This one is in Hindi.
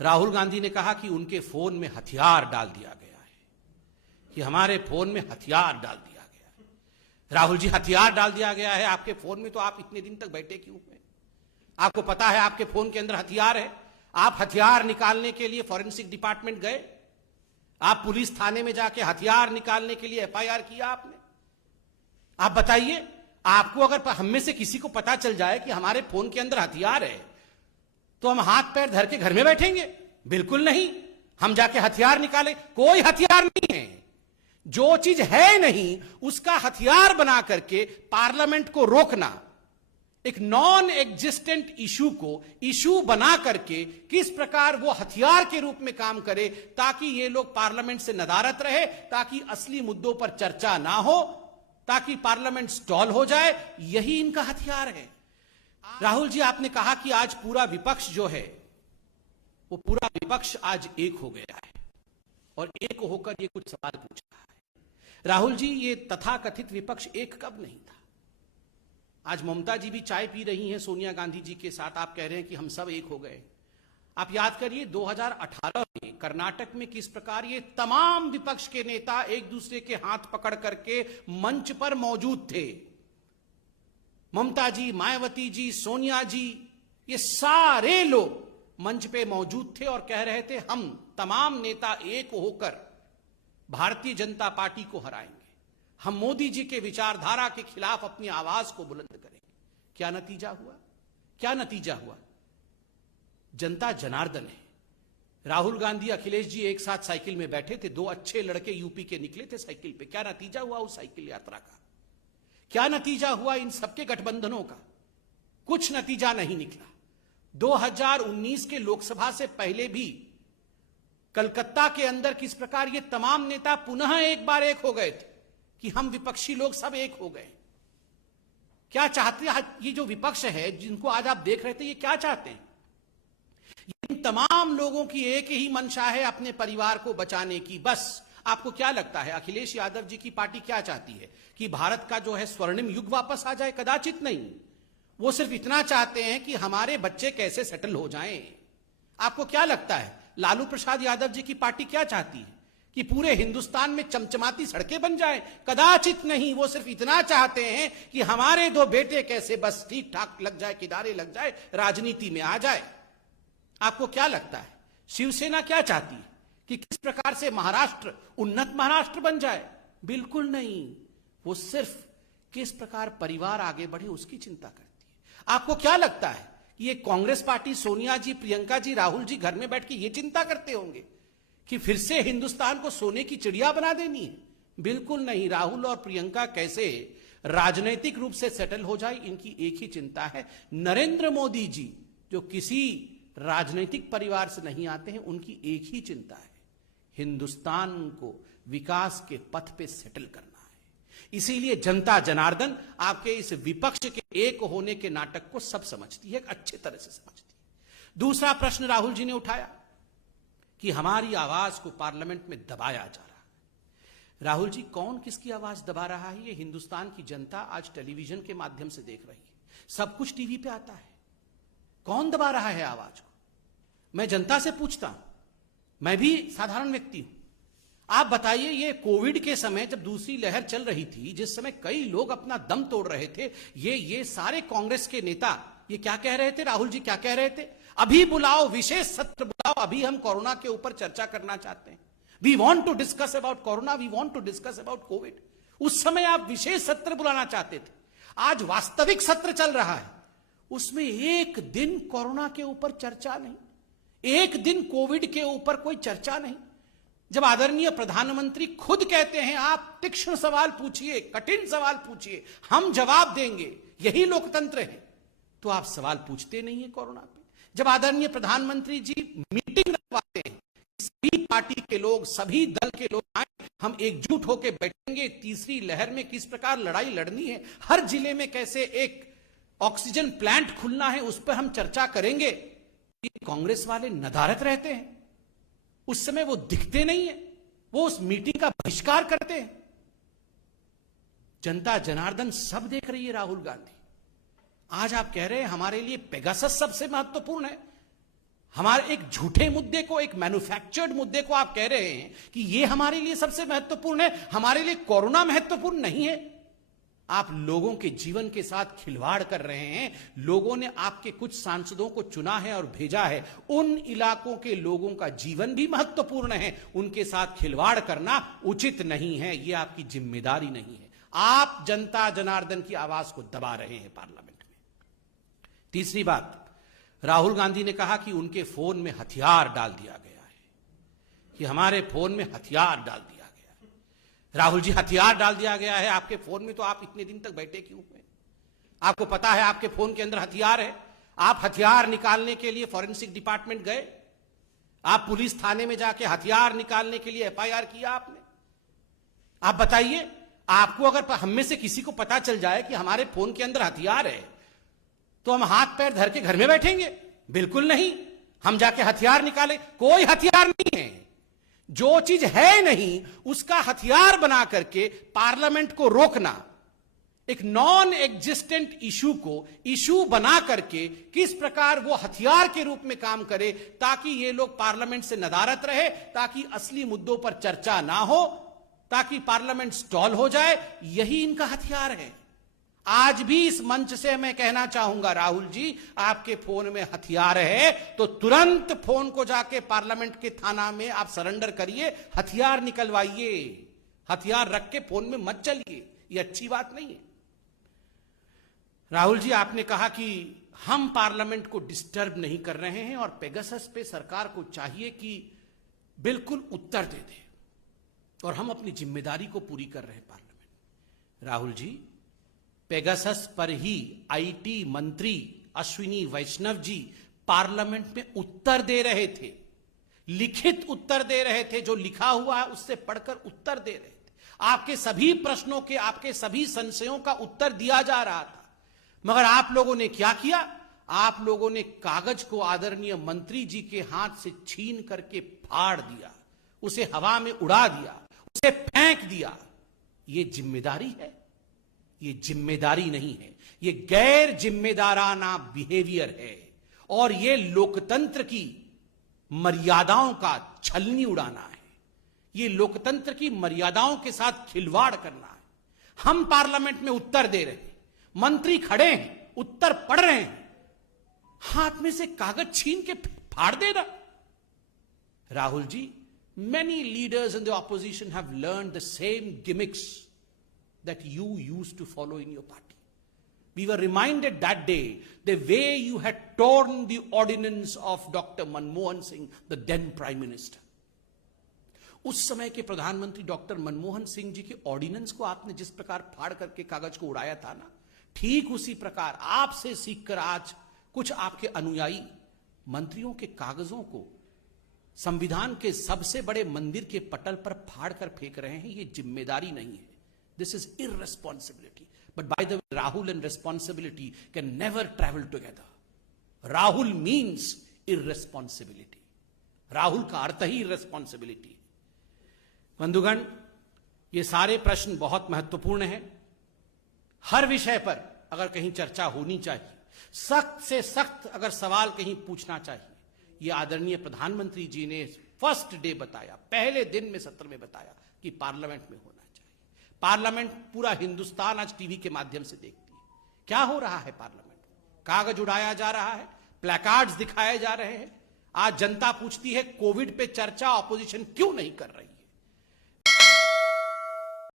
राहुल गांधी ने कहा कि उनके फोन में हथियार डाल दिया गया है, कि हमारे फोन में हथियार डाल दिया गया है। राहुल जी, हथियार डाल दिया गया है आपके फोन में, तो आप इतने दिन तक बैठे क्यों हुए? आपको पता है आपके फोन के अंदर हथियार है? आप हथियार निकालने के लिए फॉरेंसिक डिपार्टमेंट गए? आप पुलिस थाने में जाके हथियार निकालने के लिए एफआईआर किया आपने? आप बताइए, आपको अगर हम में से किसी को पता चल जाए कि हमारे फोन के अंदर हथियार है, तो हम हाथ पैर धर के घर में बैठेंगे? बिल्कुल नहीं। हम जाके हथियार निकालें? कोई हथियार नहीं है। जो चीज है नहीं उसका हथियार बना करके पार्लियामेंट को रोकना, एक नॉन एग्जिस्टेंट इशू को इशू बना करके किस प्रकार वो हथियार के रूप में काम करे, ताकि ये लोग पार्लियामेंट से नदारत रहे, ताकि असली मुद्दों पर चर्चा ना हो, ताकि पार्लियामेंट स्टॉल हो जाए, यही इनका हथियार है। राहुल जी, आपने कहा कि आज पूरा विपक्ष जो है, वो पूरा विपक्ष आज एक हो गया है और एक होकर ये कुछ सवाल पूछ रहा है। राहुल जी, ये तथाकथित विपक्ष एक कब नहीं था? आज ममता जी भी चाय पी रही हैं सोनिया गांधी जी के साथ, आप कह रहे हैं कि हम सब एक हो गए। आप याद करिए 2018 में कर्नाटक में किस प्रकार ये तमाम विपक्ष के नेता एक दूसरे के हाथ पकड़ करके मंच पर मौजूद थे। ममता जी, मायावती जी, सोनिया जी, ये सारे लोग मंच पे मौजूद थे और कह रहे थे हम तमाम नेता एक होकर भारतीय जनता पार्टी को हराएंगे, हम मोदी जी के विचारधारा के खिलाफ अपनी आवाज को बुलंद करेंगे। क्या नतीजा हुआ? क्या नतीजा हुआ? जनता जनार्दन है। राहुल गांधी, अखिलेश जी एक साथ साइकिल में बैठे थे, दो अच्छे लड़के यूपी के निकले थे साइकिल पे। क्या नतीजा हुआ उस साइकिल यात्रा का? क्या नतीजा हुआ इन सबके गठबंधनों का? कुछ नतीजा नहीं निकला। 2019 के लोकसभा से पहले भी कलकत्ता के अंदर किस प्रकार ये तमाम नेता पुनः एक बार एक हो गए थे कि हम विपक्षी लोग सब एक हो गए। क्या चाहते हैं ये जो विपक्ष है जिनको आज आप देख रहे थे, ये क्या चाहते हैं? इन तमाम लोगों की एक ही मंशा है अपने परिवार को बचाने की। बस आपको क्या लगता है अखिलेश यादव जी की पार्टी क्या चाहती है? कि भारत का जो है स्वर्णिम युग वापस आ जाए? कदाचित नहीं। वो सिर्फ इतना चाहते हैं कि हमारे बच्चे कैसे सेटल हो जाएं। आपको क्या लगता है लालू प्रसाद यादव जी की पार्टी क्या चाहती है? कि पूरे हिंदुस्तान में चमचमाती सड़कें बन जाएं? कदाचित नहीं। वो सिर्फ इतना चाहते हैं कि हमारे दो बेटे कैसे बस ठीक ठाक लग जाए, किनारे लग जाए, राजनीति में आ जाए। आपको क्या लगता है शिवसेना क्या चाहती है? कि किस प्रकार से महाराष्ट्र उन्नत महाराष्ट्र बन जाए? बिल्कुल नहीं। वो सिर्फ किस प्रकार परिवार आगे बढ़े उसकी चिंता करती है। आपको क्या लगता है कि ये कांग्रेस पार्टी, सोनिया जी, प्रियंका जी, राहुल जी घर में बैठ के ये चिंता करते होंगे कि फिर से हिंदुस्तान को सोने की चिड़िया बना देनी है? बिल्कुल नहीं। राहुल और प्रियंका कैसे राजनीतिक रूप से सेटल हो जाए, इनकी एक ही चिंता है। नरेंद्र मोदी जी जो किसी राजनीतिक परिवार से नहीं आते हैं, उनकी एक ही चिंता है, हिंदुस्तान को विकास के पथ पे सेटल करना है। इसीलिए जनता जनार्दन आपके इस विपक्ष के एक होने के नाटक को सब समझती है, अच्छे तरह से समझती है। दूसरा प्रश्न राहुल जी ने उठाया कि हमारी आवाज को पार्लियामेंट में दबाया जा रहा है। राहुल जी, कौन किसकी आवाज दबा रहा है? ये हिंदुस्तान की जनता आज टेलीविजन के माध्यम से देख रही है, सब कुछ टीवी पे आता है। कौन दबा रहा है आवाज को? मैं जनता से पूछता हूं, मैं भी साधारण व्यक्ति हूं। आप बताइए, ये कोविड के समय जब दूसरी लहर चल रही थी, जिस समय कई लोग अपना दम तोड़ रहे थे, ये सारे कांग्रेस के नेता ये क्या कह रहे थे? राहुल जी क्या कह रहे थे? अभी बुलाओ, विशेष सत्र बुलाओ, अभी हम कोरोना के ऊपर चर्चा करना चाहते हैं। We want to discuss about corona, we want to discuss about COVID. उस समय आप विशेष सत्र बुलाना चाहते थे। आज वास्तविक सत्र चल रहा है, उसमें एक दिन कोरोना के ऊपर चर्चा नहीं, एक दिन कोविड के ऊपर कोई चर्चा नहीं। जब आदरणीय प्रधानमंत्री खुद कहते हैं आप तीक्ष्ण सवाल पूछिए, कठिन सवाल पूछिए, हम जवाब देंगे, यही लोकतंत्र है, तो आप सवाल पूछते नहीं है कोरोना पे। जब आदरणीय प्रधानमंत्री जी मीटिंग रखवाते हैं, सभी पार्टी के लोग, सभी दल के लोग आए, हम एकजुट होकर बैठेंगे, तीसरी लहर में किस प्रकार लड़ाई लड़नी है, हर जिले में कैसे एक ऑक्सीजन प्लांट खुलना है, उस पर हम चर्चा करेंगे। ये कांग्रेस वाले नदारत रहते हैं, उस समय वो दिखते नहीं है, वो उस मीटिंग का बहिष्कार करते हैं। जनता जनार्दन सब देख रही है राहुल गांधी। आज आप कह रहे हैं हमारे लिए पेगासस सबसे महत्वपूर्ण है। हमारे एक झूठे मुद्दे को, एक मैन्युफैक्चर्ड मुद्दे को आप कह रहे हैं कि यह हमारे लिए सबसे महत्वपूर्ण है, हमारे लिए कोरोना महत्वपूर्ण नहीं है। आप लोगों के जीवन के साथ खिलवाड़ कर रहे हैं। लोगों ने आपके कुछ सांसदों को चुना है और भेजा है। उन इलाकों के लोगों का जीवन भी महत्वपूर्ण है, उनके साथ खिलवाड़ करना उचित नहीं है, यह आपकी जिम्मेदारी नहीं है। आप जनता जनार्दन की आवाज को दबा रहे हैं पार्लियामेंट में। तीसरी बात, राहुल गांधी ने कहा कि उनके फोन में हथियार डाल दिया गया है, कि हमारे फोन में हथियार डाल दिया गया है। राहुल जी, हथियार डाल दिया गया है आपके फोन में, तो आप इतने दिन तक बैठे क्यों हुए? आपको पता है आपके फोन के अंदर हथियार है। आप हथियार निकालने के लिए फॉरेंसिक डिपार्टमेंट गए, आप पुलिस थाने में जाके हथियार निकालने के लिए एफआईआर किया आपने। आप बताइए, आपको अगर हम में से किसी को पता चल जाए कि हमारे फोन के अंदर हथियार है, तो हम हाथ पैर धर के घर में बैठेंगे? बिल्कुल नहीं। हम जाके हथियार निकाले? कोई हथियार नहीं है। जो चीज है नहीं उसका हथियार बना करके पार्लियामेंट को रोकना, एक नॉन एग्जिस्टेंट इशू को इशू बना करके किस प्रकार वो हथियार के रूप में काम करे, ताकि ये लोग पार्लियामेंट से नदारत रहे, ताकि असली मुद्दों पर चर्चा ना हो, ताकि पार्लियामेंट स्टॉल हो जाए, यही इनका हथियार है। आज भी इस मंच से मैं कहना चाहूंगा, राहुल जी, आपके फोन में हथियार है तो तुरंत फोन को जाके पार्लियामेंट के थाना में आप सरेंडर करिए, हथियार निकलवाइए। हथियार रख के फोन में मत चलिए, ये अच्छी बात नहीं है। राहुल जी, आपने कहा कि हम पार्लियामेंट को डिस्टर्ब नहीं कर रहे हैं और पेगासस पे सरकार को चाहिए कि बिल्कुल उत्तर दे दे, और हम अपनी जिम्मेदारी को पूरी कर रहे हैं पार्लियामेंट। राहुल जी, पेगासस पर ही आईटी मंत्री अश्विनी वैष्णव जी पार्लियामेंट में उत्तर दे रहे थे, लिखित उत्तर दे रहे थे। जो लिखा हुआ है उससे पढ़कर उत्तर दे रहे थे। आपके सभी प्रश्नों के, आपके सभी संशयों का उत्तर दिया जा रहा था। मगर आप लोगों ने क्या किया? आप लोगों ने कागज को आदरणीय मंत्री जी के हाथ से छीन करके फाड़ दिया, उसे हवा में उड़ा दिया, उसे फेंक दिया। यह जिम्मेदारी है? ये जिम्मेदारी नहीं है, ये गैर जिम्मेदाराना बिहेवियर है, और ये लोकतंत्र की मर्यादाओं का छलनी उड़ाना है। ये लोकतंत्र की मर्यादाओं के साथ खिलवाड़ करना है। हम पार्लियामेंट में उत्तर दे रहे हैं, मंत्री खड़े हैं, उत्तर पढ़ रहे हैं, हाथ में से कागज छीन के फाड़ देना। Rahul ji, many leaders in the opposition have learned the same gimmicks that you used to follow in your party. We were reminded that day the way you had torn the ordinance of Dr. Manmohan Singh, the then Prime Minister. उस समय के प्रधानमंत्री डॉक्टर मनमोहन सिंह जी के ऑर्डिनेंस को आपने जिस प्रकार फाड़ करके कागज को उड़ाया था ना, ठीक उसी प्रकार आपसे सीखकर आज कुछ आपके अनुयायी मंत्रियों के कागजों को संविधान के सबसे बड़े मंदिर के पटल पर फाड़ कर फेंक रहे हैं। ये जिम्मेदारी नहीं है। This is irresponsibility. But by the way, Rahul and responsibility can never travel together. Rahul means irresponsibility. Rahul का अर्थ ही irresponsibility। बंधुगण, ये सारे प्रश्न बहुत महत्वपूर्ण हैं। हर विषय पर अगर कहीं चर्चा होनी चाहिए, सख्त से सख्त अगर सवाल कहीं पूछना चाहिए, ये आदरणीय प्रधानमंत्री जी ने फर्स्ट डे बताया, पहले दिन में सत्र में बताया कि पार्लियामेंट में होना चाहिए। पार्लियामेंट पूरा हिंदुस्तान आज टीवी के माध्यम से देखती है। क्या हो रहा है पार्लियामेंट में? कागज उड़ाया जा रहा है, प्लेकार्ड्स दिखाए जा रहे हैं। आज जनता पूछती है कोविड पे चर्चा ऑपोजिशन क्यों नहीं कर रही?